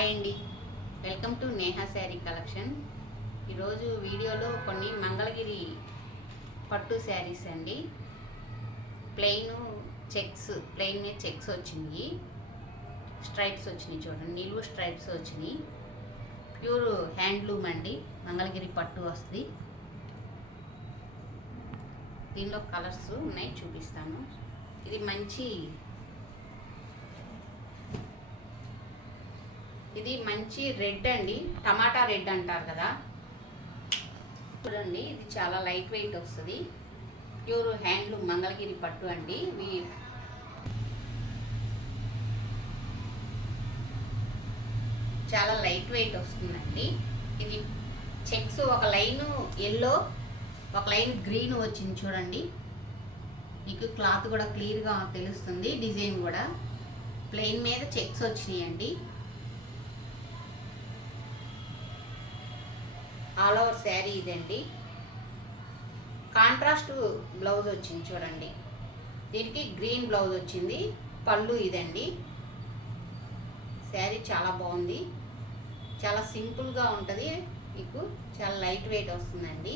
Hi అండి, welcome to Neha sari collection. ఈరోజు వీడియోలో కొన్ని మంగళగిరి పట్టు శారీస్ అండి. ప్లెయిన్ మీద చెక్స్ వచ్చినాయి, స్ట్రైప్స్ వచ్చినాయి. చూడండి, నిలువు స్ట్రైప్స్ వచ్చినాయి. ప్యూర్ హ్యాండ్లూమ్ అండి, మంగళగిరి పట్టు వస్తుంది. దీనిలో కలర్స్ ఉన్నాయి, చూపిస్తాను. ఇది మంచి రెడ్ అండి, టమాటా రెడ్ అంటారు కదా. చూడండి, ఇది చాలా లైట్ వెయిట్ వస్తుంది. ప్యూర్ హ్యాండ్లూమ్ మంగళగిరి పట్టు అండి. చాలా లైట్ వెయిట్ వస్తుందండి. ఇది చెక్స్ ఒక లైన్ ఎల్లో, ఒక లైన్ గ్రీన్ వచ్చింది. చూడండి, మీకు క్లాత్ కూడా క్లియర్గా తెలుస్తుంది. డిజైన్ కూడా ప్లెయిన్ మీద చెక్స్ వచ్చినాయండి. ఆల్ ఓవర్ శారీ ఇదండి. కాంట్రాస్ట్ బ్లౌజ్ వచ్చింది. చూడండి, దీనికి గ్రీన్ బ్లౌజ్ వచ్చింది. పళ్ళు ఇదండి. శారీ చాలా బాగుంది, చాలా సింపుల్గా ఉంటుంది. మీకు చాలా లైట్ వెయిట్ వస్తుందండి.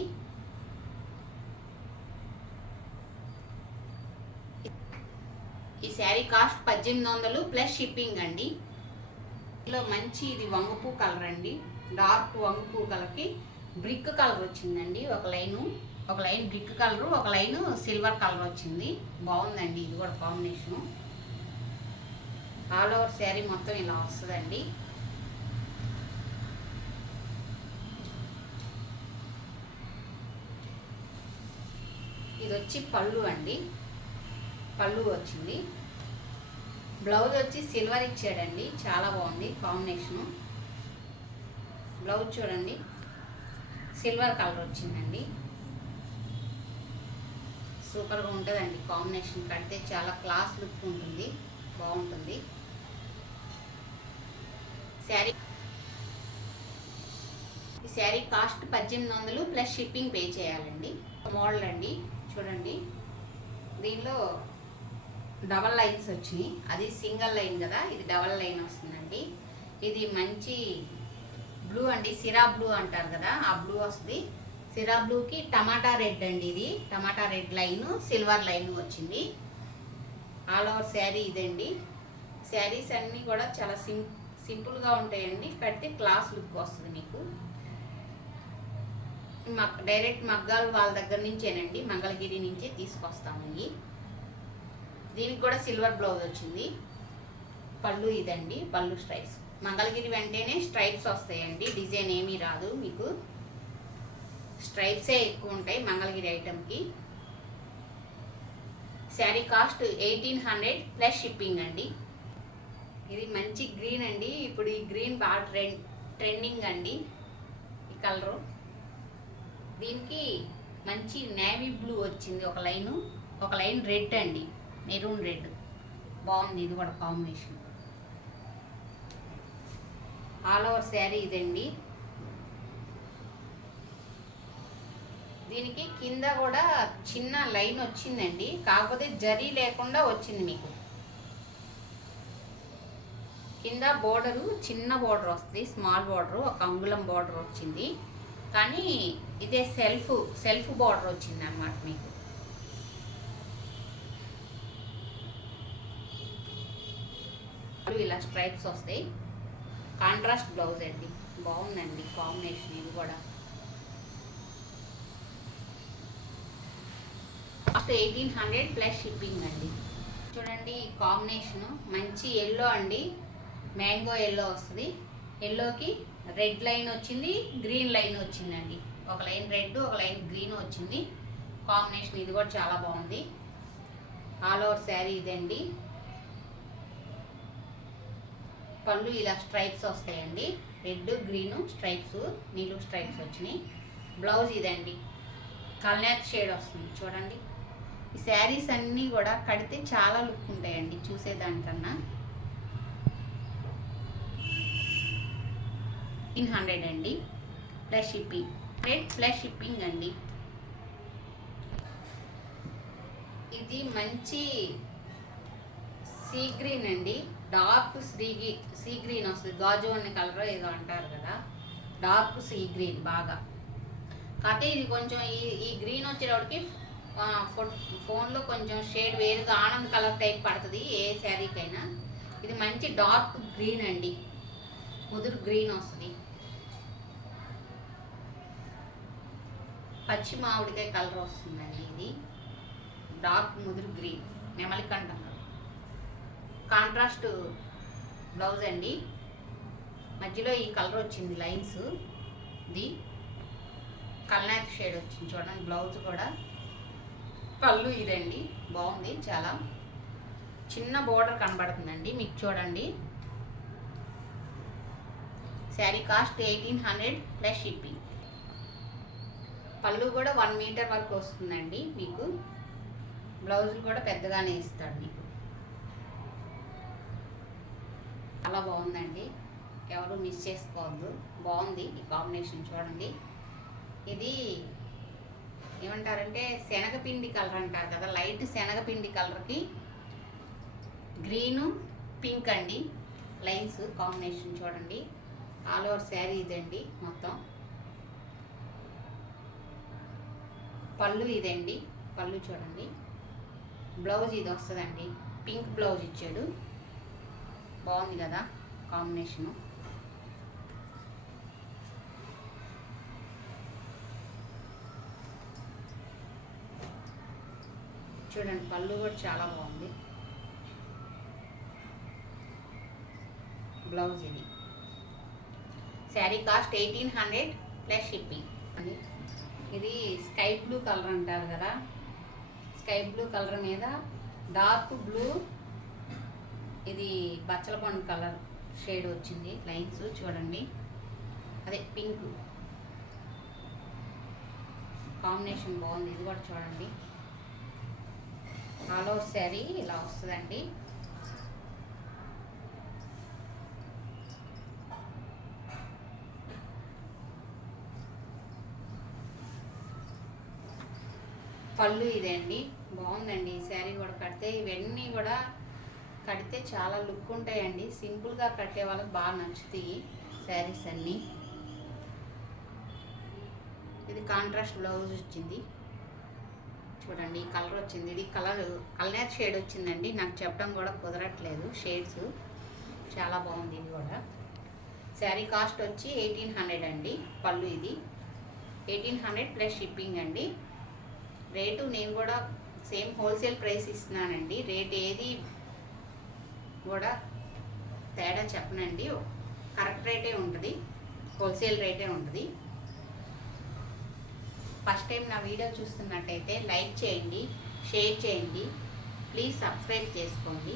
ఈ శారీ కాస్ట్ 1800 ప్లస్ షిప్పింగ్ అండి. ఇందులో మంచి ఇది వంగపూ కలర్ అండి, డార్క్ వంగపూ కలర్కి బ్రిక్ కలర్ వచ్చిందండి. ఒక లైన్ బ్రిక్ కలరు, ఒక లైన్ సిల్వర్ కలర్ వచ్చింది. బాగుందండి, ఇది కూడా కాంబినేషను. ఆల్ ఓవర్ శారీ మొత్తం ఇలా వస్తుందండి. ఇది వచ్చి పళ్ళు అండి, పళ్ళు వచ్చింది. బ్లౌజ్ వచ్చి సిల్వర్ ఇచ్చాడండి, చాలా బాగుంది కాంబినేషను. బ్లౌజ్ చూడండి, సిల్వర్ కలర్ వచ్చిందండి. సూపర్గా ఉంటుందండి కాంబినేషన్. కడితే చాలా క్లాస్ లుక్ ఉంటుంది, బాగుంటుంది శారీ. ఈ sari cost 1800 plus shipping pay చేయాలండి. మోడల్ అండి, చూడండి, దీనిలో డబల్ లైన్స్ వచ్చినాయి. అది సింగిల్ లైన్ కదా, ఇది డబల్ లైన్ వస్తుందండి. ఇది మంచి బ్లూ అండి, సిరా బ్లూ అంటారు కదా, ఆ బ్లూ వస్తుంది. సిరా బ్లూకి టమాటా రెడ్ అండి. ఇది టమాటా రెడ్ లైన్, సిల్వర్ లైన్ వచ్చింది. ఆల్ ఓవర్ శారీ ఇదండి. శారీస్ అన్నీ కూడా చాలా సింపుల్గా ఉంటాయండి. కడితే క్లాస్ లుక్ వస్తుంది మీకు. డైరెక్ట్ మగ్గాలు వాళ్ళ దగ్గర నుంచేనండి, మంగళగిరి నుంచే తీసుకొస్తాము. దీనికి కూడా సిల్వర్ బ్లౌజ్ వచ్చింది. పళ్ళు ఇదండి, పళ్ళు స్ట్రైప్స్. మంగళగిరి వెంటనే స్ట్రైప్స్ వస్తాయండి, డిజైన్ ఏమీ రాదు మీకు. స్ట్రైప్సే ఎక్కువ ఉంటాయి మంగళగిరి ఐటమ్కి. శారీ కాస్ట్ 1800 ప్లస్ షిప్పింగ్ అండి. ఇది మంచి గ్రీన్ అండి. ఇప్పుడు ఈ గ్రీన్ బాగా ట్రెండింగ్ అండి, ఈ కలరు. దీనికి మంచి నేవీ బ్లూ వచ్చింది. ఒక లైన్ రెడ్ అండి, మెరూన్ రెడ్. బాగుంది, ఇది కూడా కాంబినేషన్. ఆల్ ఓవర్ శారీ ఇదండి. దీనికి కింద కూడా చిన్న లైన్ వచ్చిందండి, కాకపోతే జరీ లేకుండా వచ్చింది మీకు. కింద బోర్డరు చిన్న బోర్డర్ వస్తుంది, స్మాల్ బోర్డరు, ఒక అంగుళం బోర్డర్ వచ్చింది. కానీ ఇదే సెల్ఫ్ బోర్డర్ వచ్చింది అన్నమాట మీకు. ఇలా స్ట్రైప్స్ వస్తాయి. కాంట్రాస్ట్ బ్లౌజ్ అండి, బాగుందండి కాంబినేషన్. ఇది కూడా 1800 ప్లస్ షిప్పింగ్ అండి. చూడండి, ఈ కాంబినేషను మంచి ఎల్లో అండి, మ్యాంగో ఎల్లో వస్తుంది. ఎల్లోకి రెడ్ లైన్ వచ్చింది, గ్రీన్ లైన్ వచ్చిందండి. ఒక లైన్ రెడ్, ఒక లైన్ గ్రీన్ వచ్చింది కాంబినేషన్. ఇది కూడా చాలా బాగుంది. ఆల్ ఓవర్ శారీ ఇదండి. పళ్ళు ఇలా స్ట్రైప్స్ వస్తాయండి, రెడ్ గ్రీన్ స్ట్రైప్స్, నీళ్ళు స్ట్రైప్స్ వచ్చినాయి. బ్లౌజ్ ఇదండి, కల్నేత్ షేడ్ వస్తుంది. చూడండి, ఈ శారీస్ అన్నీ కూడా కడితే చాలా లుక్ ఉంటాయండి చూసేదానికన్నా. 1800 అండి ప్లస్ షిప్పింగ్. ప్లస్ షిప్పింగ్ అండి. ఇది మంచి సీ గ్రీన్ అండి, డార్క్ సీ గ్రీన్ వస్తుంది, గాజు అనే కలర్ ఏదో అంటారు కదా, డార్క్ సీ గ్రీన్ బాగా. కాకపోతే ఇది కొంచెం ఈ గ్రీన్ వచ్చేటప్పటికి ఫోన్లో కొంచెం షేడ్ వేరుగా ఆనంద్ కలర్ టైప్ పడుతుంది ఏ శారీకైనా. ఇది మంచి డార్క్ గ్రీన్ అండి, ముదురు గ్రీన్ వస్తుంది. పచ్చి మామిడికాయ కలర్ వస్తుందండి. ఇది డార్క్ ముదురు గ్రీన్, నెమలికంఠం. కాంట్రాస్ట్ బ్లౌజ్ అండి, మధ్యలో ఈ కలర్ వచ్చింది లైన్స్. ఇది కల్నాథ్ షేడ్ వచ్చింది చూడండి. బ్లౌజ్ కూడా, పళ్ళు ఇదండి. బాగుంది, చాలా చిన్న బోర్డర్ కనబడుతుందండి మీకు చూడండి. Sari cost 1800 plus shipping. పళ్ళు కూడా 1 మీటర్ వరకు వస్తుందండి మీకు. బ్లౌజులు కూడా పెద్దగానే ఇస్తాడు మీకు. చాలా బాగుందండి, ఎవరు మిస్ చేసుకోవద్దు. బాగుంది ఈ కాంబినేషన్ చూడండి. ఇది ఏమంటారంటే శనగపిండి కలర్ అంటారు కదా, లైట్ శనగపిండి కలర్కి గ్రీను పింక్ అండి లైన్స్ కాంబినేషన్ చూడండి. ఆల్ ఓవర్ శారీ ఇదండి మొత్తం. పళ్ళు ఇదండి, పళ్ళు చూడండి. బ్లౌజ్ ఇది వస్తుందండి, పింక్ బ్లౌజ్ ఇచ్చాడు. బాగుంది కదా కాంబినేషను. చూడండి పళ్ళు కూడా చాలా బాగుంది. బ్లౌజ్ ఇది. శారీ కాస్ట్ 1800 ప్లస్ షిప్పింగ్ అని. ఇది స్కై బ్లూ కలర్ అంటారు కదా, స్కై బ్లూ కలర్ మీద డార్క్ బ్లూ, ఇది బచ్చల పండు కలర్ షేడ్ వచ్చింది లైన్స్ చూడండి. అదే పింక్ కాంబినేషన్ బాగుంది. ఇది కూడా చూడండి. ఆల్ ఓవర్ శారీ ఇలా వస్తుందండి. పళ్ళు ఇదండి, బాగుందండి. ఈ శారీ కూడా కడితే, ఇవన్నీ కూడా కడితే చాలా లుక్ ఉంటాయండి. సింపుల్గా కట్టే వాళ్ళకి బాగా నచ్చుతాయి శారీస్ అన్నీ. ఇది కాంట్రాస్ట్ బ్లౌజ్ వచ్చింది చూడండి. ఈ కలర్ వచ్చింది. ఇది కల్నేత్ షేడ్ వచ్చిందండి, నాకు చెప్పడం కూడా కుదరట్లేదు షేడ్స్. చాలా బాగుంది ఇది కూడా. శారీ కాస్ట్ వచ్చి 1800 అండి. పళ్ళు ఇది 1800 ప్లస్ షిప్పింగ్ అండి. రేటు నేను కూడా సేమ్ హోల్సేల్ ప్రైస్ ఇస్తున్నానండి. రేట్ ఏది కూడా తేడా చెప్పనండి, కరెక్ట్ రేటే ఉంటుంది, హోల్సేల్ రేటే ఉంటుంది. ఫస్ట్ టైం నా వీడియో చూస్తున్నట్టయితే లైక్ చేయండి, షేర్ చేయండి, ప్లీజ్ సబ్స్క్రైబ్ చేసుకోండి.